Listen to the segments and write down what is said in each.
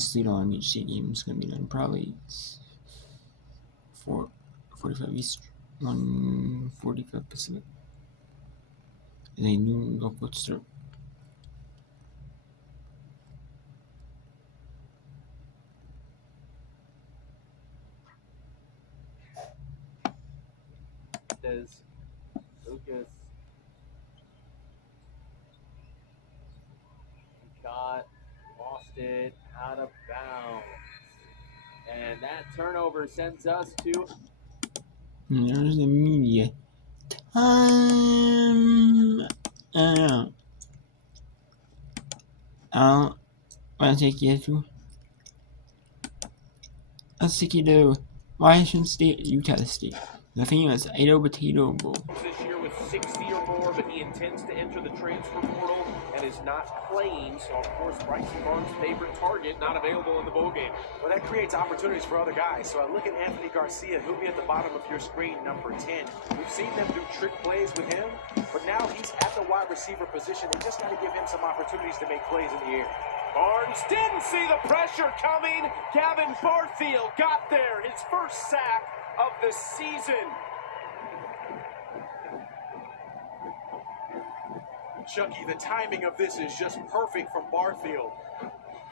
sleep on each stadium is going to be done probably 4:45 Eastern, 1:45 Pacific. And a noon local start. Does Lucas lost it out of bounds. And that turnover sends us to. And there's the media time. I'll take you to. Let's take you to Washington State, Utah State. The famous Idaho Potato Bowl. This year with 60 or more, but he intends to enter the transfer portal and is not playing. So, of course, Bryson Barnes' favorite target, not available in the bowl game. Well, that creates opportunities for other guys. So I look at Anthony Garcia, who'll be at the bottom of your screen, number 10. We've seen them do trick plays with him, but now he's at the wide receiver position. They just got to give him some opportunities to make plays in the air. Barnes didn't see the pressure coming. Gavin Barfield got there. His first sack of the season. Chucky, the timing of this is just perfect from Barfield.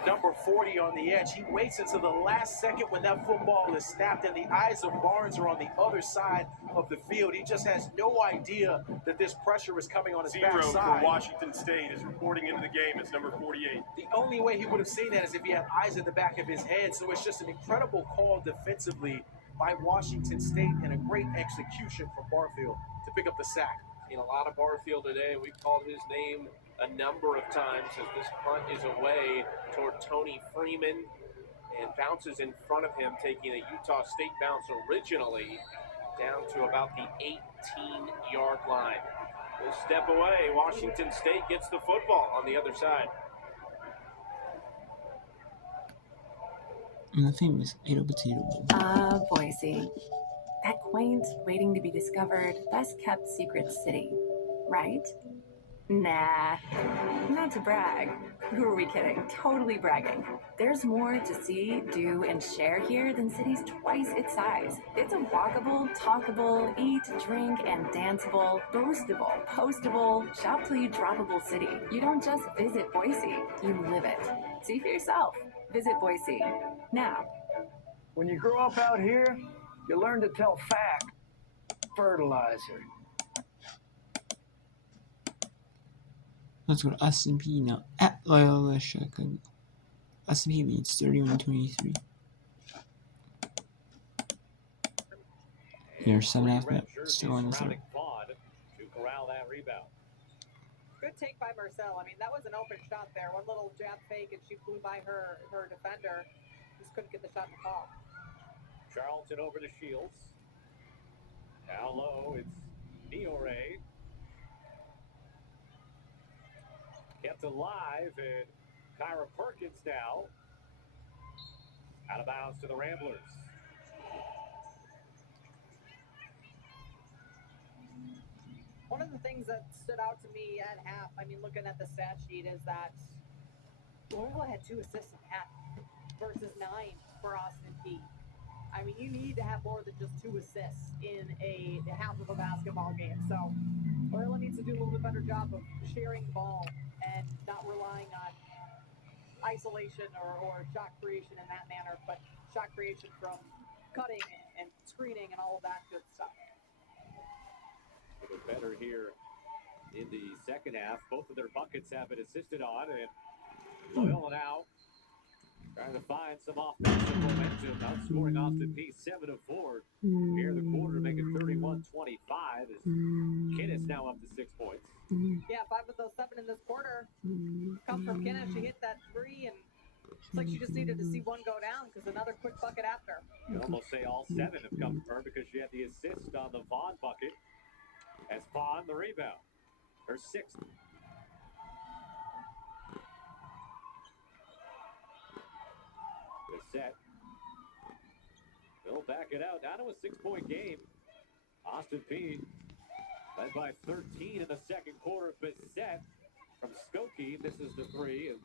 Number 40 on the edge. He waits until the last second when that football is snapped, and the eyes of Barnes are on the other side of the field. He just has no idea that this pressure is coming on his backside. Zero for Washington State is reporting into the game as number 48. The only way he would have seen that is if he had eyes in the back of his head. So it's just an incredible call defensively by Washington State and a great execution from Barfield to pick up the sack. In a lot of Barfield today, we've called his name a number of times as this punt is away toward Tony Freeman and bounces in front of him, taking a Utah State bounce originally down to about the 18-yard line. A step away, Washington State gets the football on the other side. And the famous Idaho Potato Bowl. Boise. That quaint, waiting to be discovered, best-kept secret city, right? Nah, not to brag. Who are we kidding? Totally bragging. There's more to see, do, and share here than cities twice its size. It's a walkable, talkable, eat, drink, and danceable, boostable, postable, shop till you droppable city. You don't just visit Boise, you live it. See for yourself. Visit Boise. Now. When you grow up out here, you learn to tell fact. Fertilizer. Let's go to S&P now at Loyola Chicago. S&P leads 31-23. Here's 7.5 minutes still in the third. To corral that rebound. Good take by Marcel. I mean, that was an open shot there. One little jab fake, and she flew by her defender. Just couldn't get the shot to fall. Charlton over to Shields. Now low, it's Niore. Kept alive, and Kyra Perkins now. Out of bounds to the Ramblers. One of the things that stood out to me at half, I mean, looking at the stat sheet, is that Louisville had 2 assists in half versus 9 for Austin Peay. I mean, you need to have more than just 2 assists in a half of a basketball game. So Loyola needs to do a little bit better job of sharing the ball and not relying on isolation or shot creation in that manner, but shot creation from cutting and screening and all of that good stuff. A little better here in the second half. Both of their buckets have been assisted on, and Loyola now trying to find some offensive momentum, outscoring Austin Peay 7-4 here in the quarter, make it 31-25 as Kinnis now up to 6 points. Yeah, 5 of those 7 in this quarter come from Kinnis. She hit that 3, and it's like she just needed to see one go down because another quick bucket after. You almost say all 7 have come from her because she had the assist on the Vaughn bucket as Vaughn the rebound. Her 6th. Set. They'll back it out. Down to a 6-point game. Austin Peay led by 13 in the second quarter. Bissett from Skokie misses the 3. And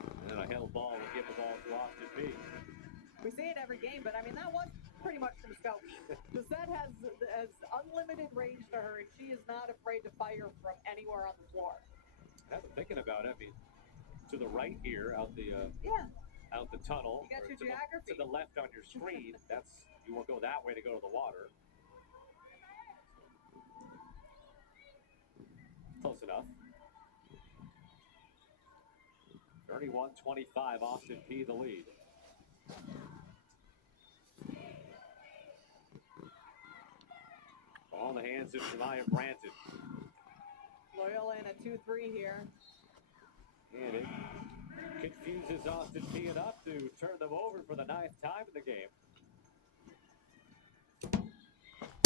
And then a held ball will give the ball to Austin Peay. We see it every game, but I mean, that was pretty much from scope. The set has unlimited range to her, and she is not afraid to fire from anywhere on the floor. I've been thinking about it. I mean, to the right here, out the out the tunnel, You got your to geography. the left on your screen. That's you won't go that way to go to the water. Close enough. 31-25, Austin Peay the lead. Ball in the hands of Jemiah Branton. Loyola in a 2-3 here. And it confuses Austin Peay enough to turn them over for the 9th time in the game.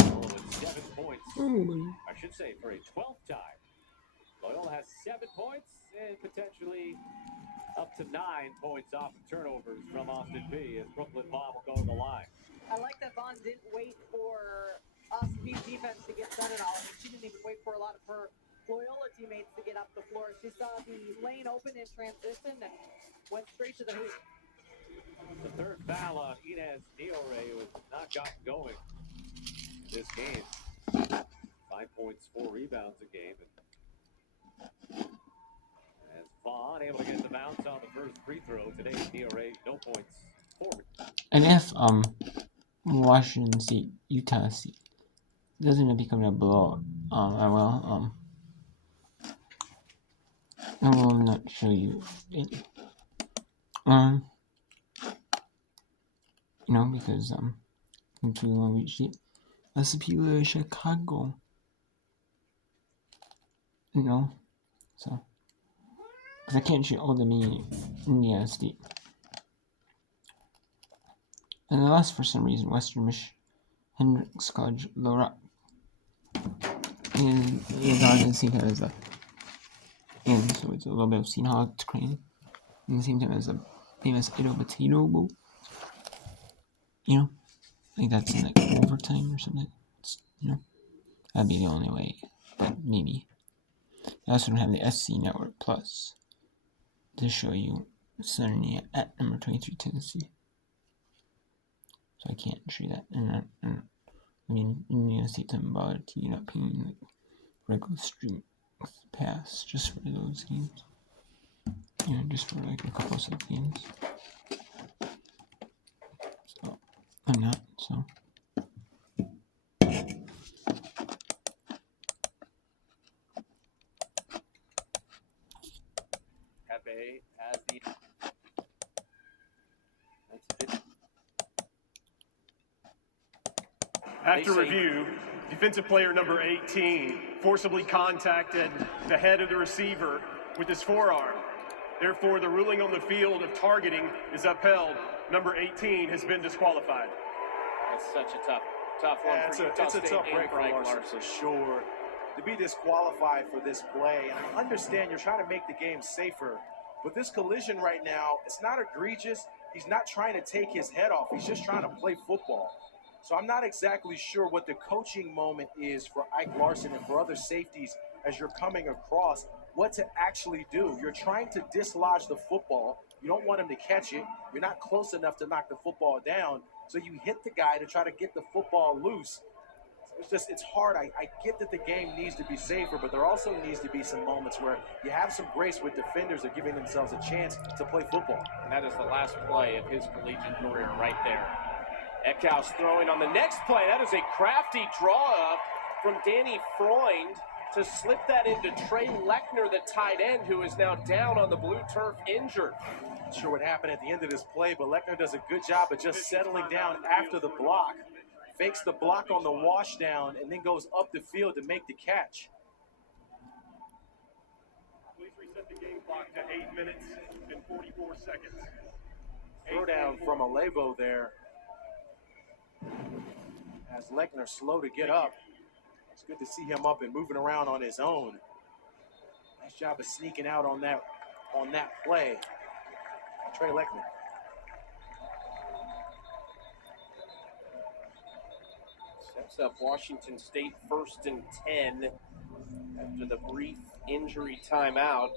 Oh, with 7 points. I should say for a 12th time. Loyola has 7 points and potentially up to 9 points off of turnovers from Austin Peay as Brooklyn Vaughn will go to the line. I like that Vaughn didn't wait for Austin Peay's defense to get set it all. I mean, she didn't even wait for a lot of her Loyola teammates to get up the floor. She saw the lane open in transition and went straight to the hoop. The third foul on Inez Niore, who has not gotten going this game. 5 points, 4 rebounds a game. As Vaughn able to get the bounce on the first free throw today, Niore no points forward. And if Washington State, Utah State doesn't end up becoming a blowout, I will not show you it. Because into Long Beach State, Superior Chicago, so because I can't shoot all the me Indiana State. And the last, for some reason, Western Michigan Hendrix College Little Rock is on the same time as and so it's a little bit of Seahawks crane, and the same time as a famous Idaho Potato Bowl. I think that's in like overtime or something. That'd be the only way. But maybe. I also don't have the SC Network Plus to show you Sunday at number 23 Tennessee. So I can't show you that. And Indiana State doesn't bother to not paying like regular stream pass just for those games. Just for like a couple of sub games. So I'm not, so. Pepe has the. That's it. After review, defensive player number 18 forcibly contacted the head of the receiver with his forearm. Therefore, the ruling on the field of targeting is upheld. Number 18 has been disqualified. That's such a tough one for Utah It's a State tough break for Frank Larson for sure. To be disqualified for this play, and I understand you're trying to make the game safer, but this collision right now, it's not egregious. He's not trying to take his head off. He's just trying to play football. So I'm not exactly sure what the coaching moment is for Ike Larson and for other safeties as you're coming across, what to actually do. You're trying to dislodge the football. You don't want him to catch it. You're not close enough to knock the football down. So you hit the guy to try to get the football loose. It's hard. I get that the game needs to be safer, but there also needs to be some moments where you have some grace with defenders of giving themselves a chance to play football. And that is the last play of his collegiate career right there. Eckhouse throwing on the next play. That is a crafty draw up from Danny Freund to slip that into Trey Lechner, the tight end, who is now down on the blue turf injured. Not sure what happened at the end of this play, but Lechner does a good job of just settling down after the block. Fakes the block on the wash down and then goes up the field to make the catch. Please reset the game clock to 8 minutes and 44 seconds. Throw down from Alevo there. As Lechner slow to get up. It's good to see him up and moving around on his own. Nice job of sneaking out on that play. Trey Lechner. Sets up Washington State 1st and 10 after the brief injury timeout.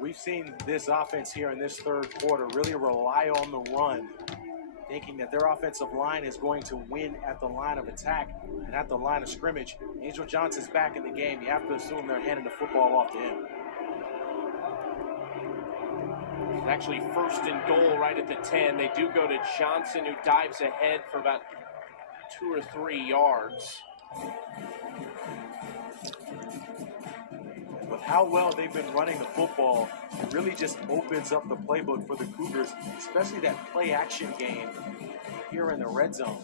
We've seen this offense here in this third quarter really rely on the run, thinking that their offensive line is going to win at the line of attack and at the line of scrimmage. Angel Johnson's back in the game. You have to assume they're handing the football off to him. It's actually first and goal right at the 10. They do go to Johnson, who dives ahead for about 2 or 3 yards. With how well they've been running the football, it really just opens up the playbook for the Cougars, especially that play action game here in the red zone.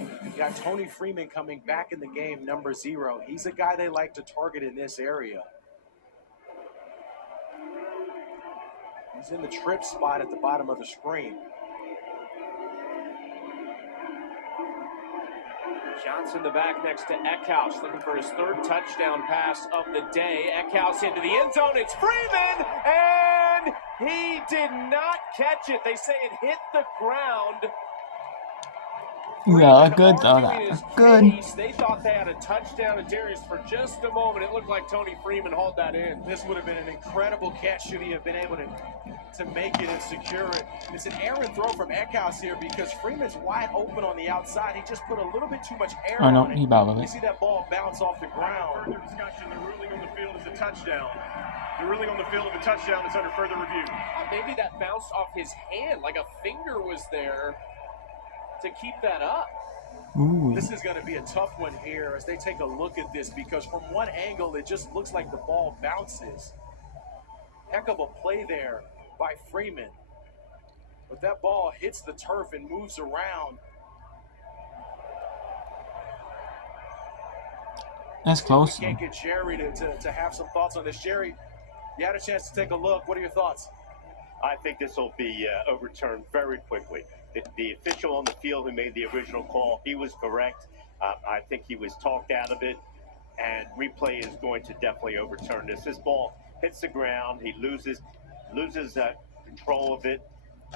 You got Tony Freeman coming back in the game, number 0. He's a guy they like to target in this area. He's in the trip spot at the bottom of the screen. Johnson the back next to Eckhouse, looking for his 3rd touchdown pass of the day. Eckhouse into the end zone. It's Freeman, and he did not catch it. They say it hit the ground. Yeah, good though. That's good. They thought they had a touchdown at Darius for just a moment. It looked like Tony Freeman hauled that in. This would have been an incredible catch should he have been able to make it and secure it. It's an errant throw from Eckhouse here because Freeman's wide open on the outside. He just put a little bit too much air on it. He bobbled it. You see that ball bounce off the ground. Further discussion, the ruling on the field is a touchdown. The ruling on the field of a touchdown is under further review. Maybe that bounced off his hand, like a finger was there to keep that up. Ooh. This is going to be a tough one here as they take a look at this because from one angle it just looks like the ball bounces. Heck of a play there by Freeman. But that ball hits the turf and moves around. That's close. We can't get Jerry to have some thoughts on this. Jerry, you had a chance to take a look. What are your thoughts? I think this will be overturned very quickly. The official on the field who made the original call, he was correct. I think he was talked out of it, and replay is going to definitely overturn this. This ball hits the ground. He loses control of it,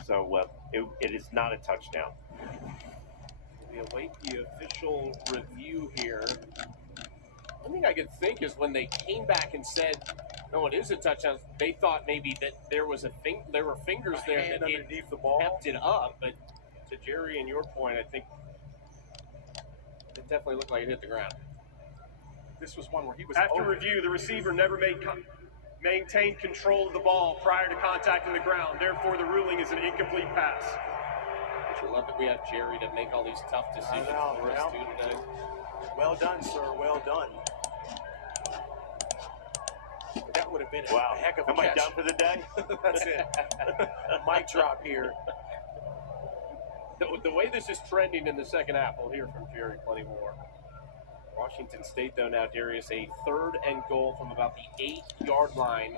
so it is not a touchdown. We await the official review here. One thing I could think is when they came back and said, no, it is a touchdown, they thought maybe that there was there were fingers there that underneath the ball kept it up. But to Jerry and your point, I think it definitely looked like it hit the ground. This was one where he was After review, the receiver never maintained control of the ball prior to contacting the ground. Therefore, the ruling is an incomplete pass. I love that we have Jerry to make all these tough decisions for us too today. Well done, sir. Well done. That would have been a heck of a catch. Am I done for the day? That's it. Mic drop here. The way this is trending in the second half, we'll hear from Jerry plenty more. Washington State, though, now, Darius, a 3rd and goal from about the 8-yard line,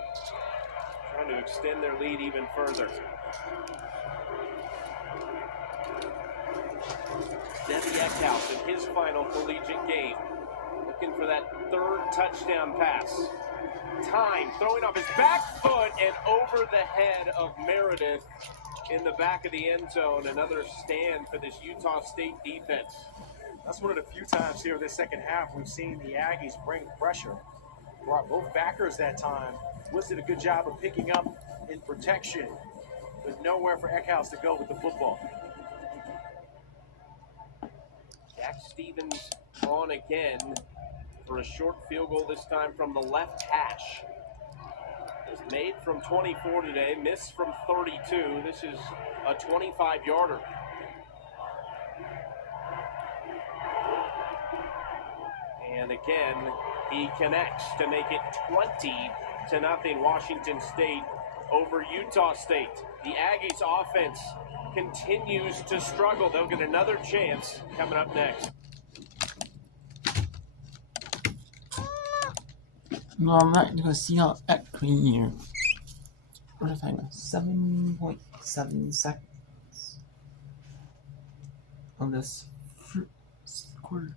trying to extend their lead even further. Debbie Eckhouse in his final collegiate game, looking for that 3rd touchdown pass. Time, throwing off his back foot and over the head of Meredith in the back of the end zone. Another stand for this Utah State defense. That's one of the few times here this second half we've seen the Aggies bring pressure. Brought both backers that time. Woods did a good job of picking up in protection. There's nowhere for Eckhouse to go with the football. Jack Stevens on again for a short field goal, this time from the left hash. It was made from 24 today, missed from 32. This is a 25-yarder. And again, he connects to make it 20-0 Washington State over Utah State. The Aggies offense continues to struggle. They'll get another chance coming up next. No, I'm not going to see how at clean here. What's the time? 7.7 seconds on this first quarter.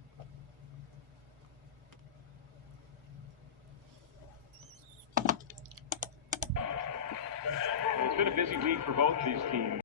It's been a busy week for both these teams.